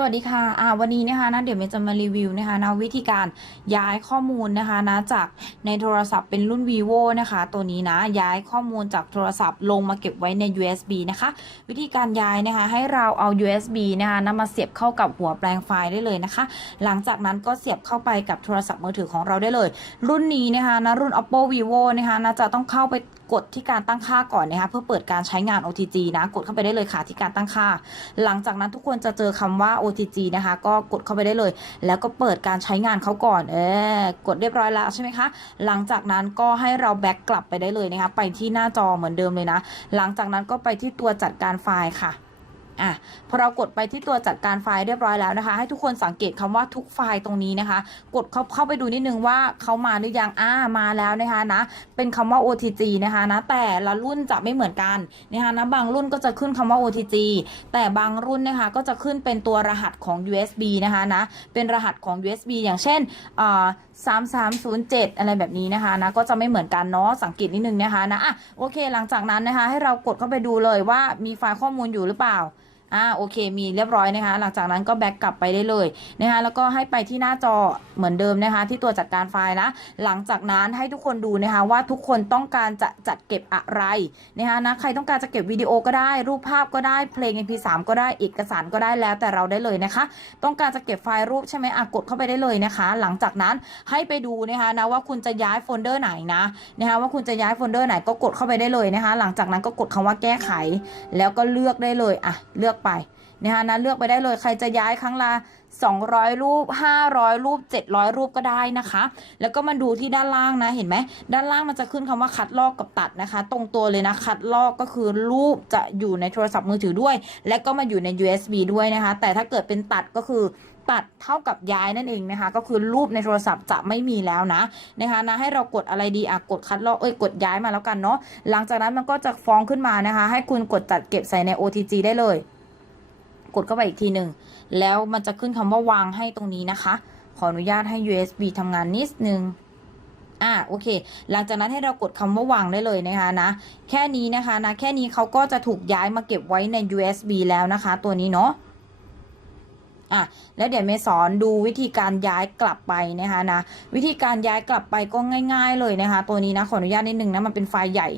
สวัสดีค่ะอ่าวันนี้นะคะนะเดี๋ยวเมย์จะมารีวิวนะคะนะวิธีการย้ายข้อมูลนะคะนะจากในโทรศัพท์เป็นรุ่น vivo นะคะ ตัวนี้นะย้ายข้อมูลจากโทรศัพท์ลงมาเก็บไว้ใน USB นะคะ วิธีการย้ายนะคะให้เราเอา USB นะคะนำมาเสียบเข้ากับหัวแปลงไฟล์ได้เลยนะคะ หลังจากนั้นก็เสียบเข้าไปกับโทรศัพท์มือถือของเราได้เลย รุ่นนี้นะคะนะรุ่น oppo vivo นะคะนะจะต้องเข้าไป กดที่การตั้งค่าก่อนนะคะเพื่อเปิดการใช้งาน OTG นะกดเข้าไปได้เลยค่ะที่การตั้งค่า หลังจากนั้นทุกคนจะเจอคำว่า OTG นะคะ ก็กดเข้าไปได้เลย แล้วก็เปิดการใช้งานเขาก่อนเออกดเรียบร้อยแล้วใช่ไหมคะหลังจากนั้นก็ให้เราแบ็กกลับไปได้เลยนะคะไปที่หน้าจอเหมือนเดิมเลยนะ หลังจากนั้นก็ไปที่ตัวจัดการไฟล์ค่ะ อะพอเรากดไปที่ตัวจัดการไฟล์เรียบร้อยแล้วนะคะ ให้ทุกคนสังเกตคำว่าทุกไฟล์ตรงนี้นะคะ กดเข้าเข้าไปดูนิดนึงว่าเขามาหรือยังอ่ามาแล้วนะคะนะ เป็นคำว่า OTG นะคะนะแต่ละรุ่นจะไม่เหมือนกันนะคะนะบางรุ่นก็จะขึ้นคำว่า OTG แต่บางรุ่นนะคะก็จะขึ้นเป็นตัวรหัสของ USB นะคะนะเป็นรหัสของ USB อย่างเช่นอ่า3307อะไรแบบนี้นะคะนะก็จะไม่เหมือนกันเนาะสังเกตนิดนึงนะคะนะอะโอเคหลังจากนั้นนะคะ ให้เรากดเข้าไปดูเลยว่ามีไฟล์ข้อมูลอยู่หรือเปล่า อ่าโอเคมีเรียบร้อยนะคะ หลังจากนั้นก็แบ็กกลับไปได้เลยนะคะแล้วก็ให้ไปที่หน้าจอเหมือนเดิมนะคะ ที่ตัวจัดการไฟล์นะหลังจากนั้นให้ทุกคนดูนะคะว่าทุกคนต้องการจะจัดเก็บอะไรนะคะนะใครต้องการจะเก็บวิดีโอก็ได้ รูปภาพก็ได้เพลง MP3 ก็ได้เอกสารก็ได้แล้วแต่เราได้เลยนะคะ ต้องการจะเก็บไฟล์รูปใช่ไหมอะกดเข้าไปได้เลยนะคะ หลังจากนั้นให้ไปดูนะคะนะว่าคุณจะย้ายโฟลเดอร์ไหนนะนะคะว่าคุณจะย้ายโฟลเดอร์ไหนก็กดเข้าไปได้เลยนะคะ หลังจากนั้นก็กดคำว่าแก้ไข แล้วก็เลือกได้เลยอะเลือกไปนะคะนะเลือกไปได้เลยใครจะย้ายครั้งละ200 รูป 500 รูป 700 รูปก็ได้นะคะ แล้วก็มาดูที่ด้านล่างนะเห็นไหมด้านล่างมันจะขึ้นคำว่าคัดลอกกับตัดนะคะ ตรงตัวเลยนะคัดลอกก็คือรูปจะอยู่ในโทรศัพท์มือถือด้วย และก็มาอยู่ใน USB ด้วยนะคะ แต่ถ้าเกิดเป็นตัดก็คือตัดเท่ากับย้ายนั่นเองนะคะ ก็คือรูปในโทรศัพท์จะไม่มีแล้วนะนะคะนะให้เรากดอะไรดีอะกดคัดลอกเอ้ยกดย้ายมาแล้วกันเนาะหลังจากนั้นมันก็จะฟ้องขึ้นมานะคะ ให้คุณกดจัดเก็บใส่ใน OTG ได้เลย กดเข้าไปอีกทีหนึ่งแล้วมันจะขึ้นคำว่าวางให้ตรงนี้นะคะ ขออนุญาตให้ USB ทำงานนิดนึงอ่าโอเค หลังจากนั้นให้เรากดคำว่าวางได้เลยนะคะนะ แค่นี้นะคะนะ แค่นี้เขาก็จะถูกย้ายมาเก็บไว้ใน USB แล้วนะคะ ตัวนี้เนาะอะแล้วเดี๋ยวเมย์สอนดูวิธีการย้ายกลับไปนะคะนะ วิธีการย้ายกลับไปก็ง่าย ๆ เลยนะคะ ตัวนี้นะขออนุญาตนิดนึงนะมันเป็นไฟล์ใหญ่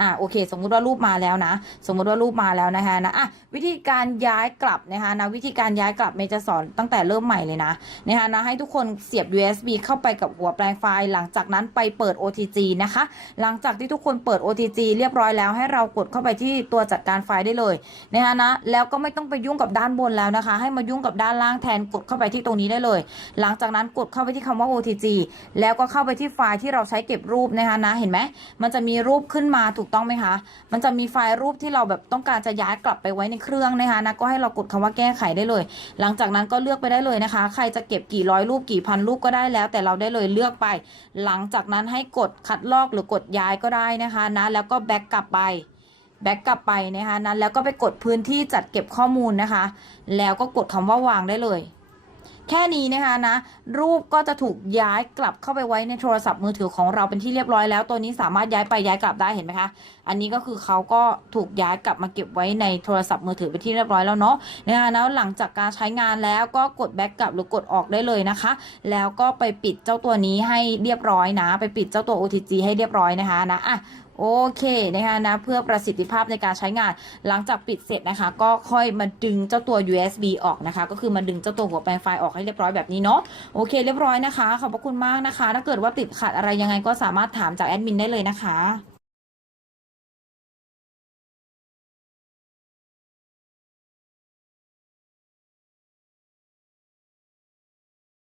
อ่าโอเค สมมุติว่ารูปมาแล้วนะ สมมุติว่ารูปมาแล้วนะคะนะอะวิธีการย้ายกลับนะคะนะวิธีการย้ายกลับเมย์จะสอนตั้งแต่เริ่มใหม่เลยนะนะคะนะให้ทุกคนเสียบ USB เข้าไปกับหัวแปลงไฟล์ หลังจากนั้นไปเปิด OTG นะคะ หลังจากที่ทุกคนเปิด OTG เรียบร้อยแล้วให้เรากดเข้าไปที่ตัวจัดการไฟล์ได้เลยนะคะนะแล้วก็ไม่ต้องไปยุ่งกับด้านบนแล้วนะคะ ให้มายุ่งกับด้านล่างแทนกดเข้าไปที่ตรงนี้ได้เลย หลังจากนั้นกดเข้าไปที่คำว่า OTG แล้วก็เข้าไปที่ไฟล์ที่เราใช้เก็บรูปนะคะนะเห็นไหมมันจะมีรูปขึ้นมาถูกต้องไหมคะ มันจะมีไฟล์รูปที่เราแบบต้องการจะย้ายกลับไปไว้ในเครื่องนะคะนะก็ให้เรากดคำว่าแก้ไขได้เลย หลังจากนั้นก็เลือกไปได้เลยนะคะ ใครจะเก็บกี่ร้อยรูปกี่พันรูปก็ได้แล้ว แต่เราได้เลยเลือกไป หลังจากนั้นให้กดคัดลอกหรือกดย้ายก็ได้นะคะนะแล้วก็แบ็กกลับไปแบ็กกลับไปนะคะนั้นแล้วก็ไปกดพื้นที่จัดเก็บข้อมูลนะคะ แล้วก็กดคำว่าวางได้เลย แค่นี้นะคะนะ รูปก็จะถูกย้ายกลับเข้าไปไว้ในโทรศัพท์มือถือของเราเป็นที่เรียบร้อยแล้ว ตัวนี้สามารถย้ายไปย้ายกลับได้เห็นไหมคะ อันนี้ก็คือเขาก็ถูกย้ายกลับมาเก็บไว้ในโทรศัพท์มือถือเป็นที่เรียบร้อยแล้วเนาะนะคะแล้วหลังจากการใช้งานแล้วก็กดแบ็กกลับหรือกดออกได้เลยนะคะ แล้วก็ไปปิดเจ้าตัวนี้ให้เรียบร้อยนะ ไปปิดเจ้าตัว OTG ให้เรียบร้อยนะคะนะอะ โอเคนะคะนะเพื่อประสิทธิภาพในการใช้งานหลังจากปิดเสร็จนะคะ ก็ค่อยมาดึงเจ้าตัว USB ออกนะคะ ก็คือมาดึงเจ้าตัวหัวแปลงไฟล์ออกให้เรียบร้อยแบบนี้เนาะโอเค เรียบร้อยนะคะ ขอบพระคุณมากนะคะ ถ้าเกิดว่าติดขัดอะไรยังไงก็สามารถถามจากแอดมินได้เลยนะคะ